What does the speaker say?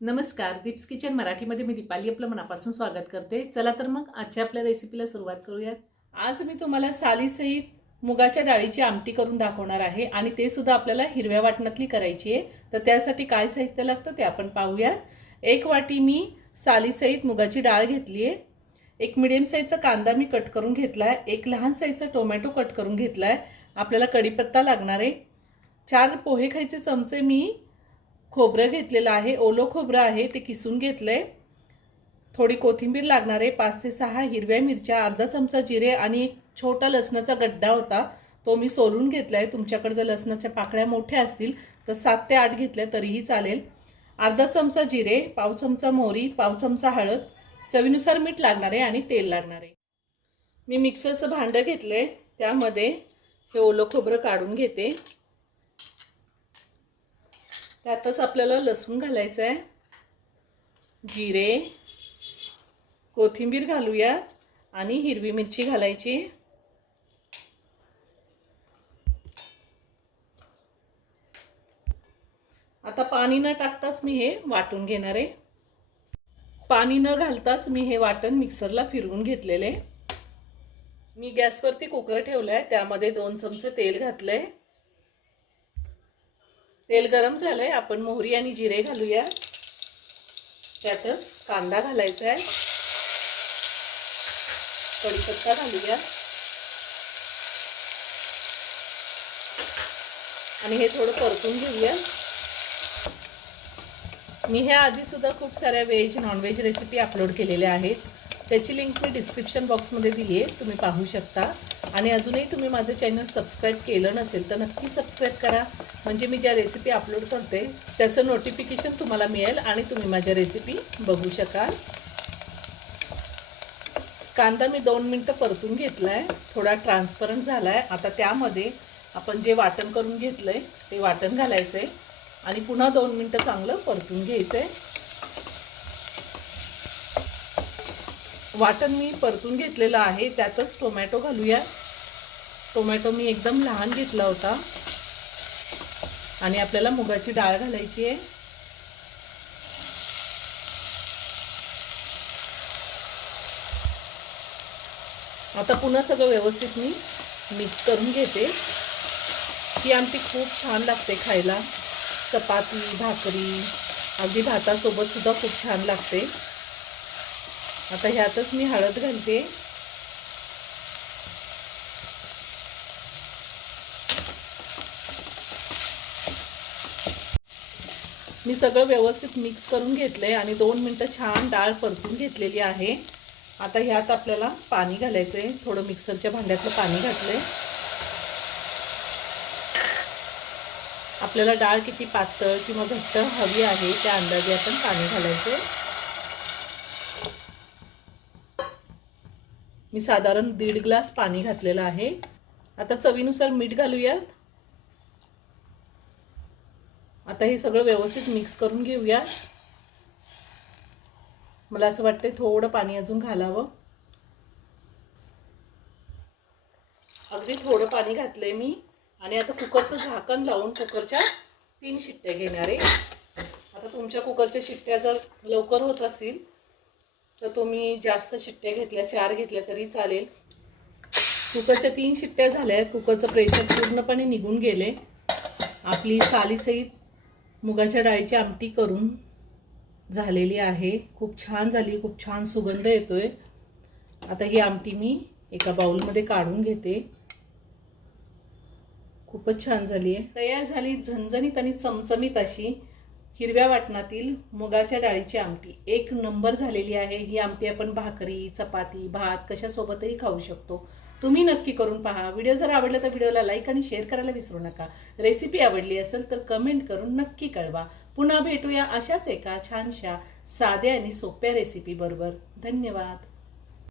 नमस्कार दीप्स किचन मराठीमध्ये मी दीपाली आपलं मनापासून स्वागत करते. चला तर मग आजच्या आपल्या रेसिपीला सुरुवात करूयात. आज मी तुम्हाला सालीसहित मुगाच्या डाळीची आमटी करून दाखवणार आहे आणि ते सुद्धा आपल्याला हिरव्या वाटणातली करायची आहे. तर त्यासाठी काय साहित्य लागतं ते आपण पाहूयात. एक वाटी मी सालीसहित मुगाची डाळ घेतली आहे. एक मिडियम साईजचा कांदा मी कट करून घेतला आहे एक लहान साईजचा टोमॅटो कट करून घेतला आहे आपल्याला कढीपत्ता लागणार आहे. चार पोहे खायचे चमचे मी खोबरं घेतलेलं आहे ओलं खोबरं आहे ते किसून घेतलं आहे थोडी कोथिंबीर लागणार आहे पाच ते सहा हिरव्या मिरच्या अर्धा चमचा जिरे आणि एक छोटा लसणाचा गड्डा होता. तो मी सोलून घेतला आहे तुमच्याकडे जर लसणाच्या पाकळ्या मोठ्या असतील तर सात ते आठ घेतल्या तरीही चालेल. अर्धा चमचा जिरे पाव चमचा मोहरी पाव चमचा हळद चवीनुसार मीठ लागणार आहे आणि तेल लागणार आहे. मी मिक्सरचं भांडं घेतलं आहे त्यामध्ये हे ओलं खोबरं काढून घेते. त्यातच आपल्याला लसूण घालायचं आहे जिरे कोथिंबीर घालूया आणि हिरवी मिरची घालायची. आता पाणी न टाकताच मी हे वाटून घेणार आहे. पाणी न घालताच मी हे वाटण मिक्सरला फिरवून घेतलेले मी गॅसवरती कुकर ठेवलं आहे त्यामध्ये दोन चमचे तेल घातलंय. तेल गरम झालंय. आपण मोहरी आणि जिरे घालूया. त्यातच कांदा घालायचा आहे. कढीपत्ता घालूया. आणि हे थोडं परतून घेऊया. मी ह्या आधी सुद्धा खूप साऱ्या व्हेज नॉनव्हेज रेसिपी अपलोड केलेल्या आहेत. त्याची लिंक मी डिस्क्रिप्शन बॉक्समध्ये दिली आहे तुम्ही पाहू शकता. आणि अजूनही तुम्ही माझं चॅनल सबस्क्राईब केलं नसेल तर नक्की सबस्क्राईब करा. म्हणजे मी ज्या रेसिपी अपलोड करते त्याचं नोटिफिकेशन तुम्हाला मिळेल आणि तुम्ही माझ्या रेसिपी बघू शकाल. कांदा मी दोन मिनटं परतून घेतला आहे थोडा ट्रान्सपरंट झाला आहे आता त्यामध्ये आपण जे वाटण करून घेतलं आहे ते वाटण घालायचं आहे आणि पुन्हा दोन मिनटं चांगलं परतून घ्यायचं आहे वाटण मी परतून घेतलेलं आहे. त्यातच टोमॅटो घालूया. टोमॅटो मी एकदम लहान घेतला होता. आणि आपल्याला मुगाची डाळ घालायची आहे. आता पुन्हा सगळं व्यवस्थित मी मिक्स करून घेते. ही आमटी खूप छान लागते खायला. चपाती भाकरी अगदी भातासोबत सुद्धा खूप छान लागते. आता ह्यातच मी हळद घालते. मी सगळं व्यवस्थित मिक्स करून घेतलंय आणि दोन मिनटं छान डाळ परतून घेतलेली आहे. आता ह्यात आपल्याला पाणी घालायचं आहे थोडं मिक्सरच्या भांड्यातलं पाणी घातलंय. आपल्याला डाळ किती पातळ किंवा घट्ट हवी आहे त्या अंदाजे आपण पाणी घालायचं मी साधारण दीड ग्लास पाणी घातलेलं आहे. आता चवीनुसार मीठ घालूयात. आता हे सगळं व्यवस्थित मिक्स करून घेऊया मला असं वाटतंय थोडं पाणी अजून घालावं. अगदी थोडं पाणी घातलंय मी. आणि आता कुकरचं झाकण लावून कुकरच्या तीन शिट्ट्या घेणार आहे. आता तुमच्या कुकरच्या शिट्ट्या जर लवकर होत असतील तर तुम्ही जास्त शिट्ट्या घेतल्या चार घेतल्या तरी चालेल. कुकरच्या तीन शिट्ट्या झाल्या आहेत. कुकरचं प्रेशर पूर्णपणे निघून गेले. आपली सालीसहित मुगाच्या डाळीची आमटी करून झालेली आहे. खूप छान झाली खूप छान सुगंध येतोय. आता ही आमटी मी एका बाउलमध्ये काढून घेते. खूपच छान झाली आहे तयार झाली झणझणीत आणि चमचमीत अशी. हिरव्या वाटणातील मुगाच्या डाळीची आमटी. एक नंबर झालेली आहे. ही आमटी आपण भाकरी चपाती भात कशासोबतही खाऊ शकतो. तुम्ही नक्की करून पहा. व्हिडिओ जर आवडला तर व्हिडिओला लाईक आणि शेअर करायला विसरू नका. रेसिपी आवडली असेल तर कमेंट करून नक्की कळवा. पुन्हा भेटूया अशाच एका छानशा साध्या आणि सोप्या रेसिपी बरोबर धन्यवाद.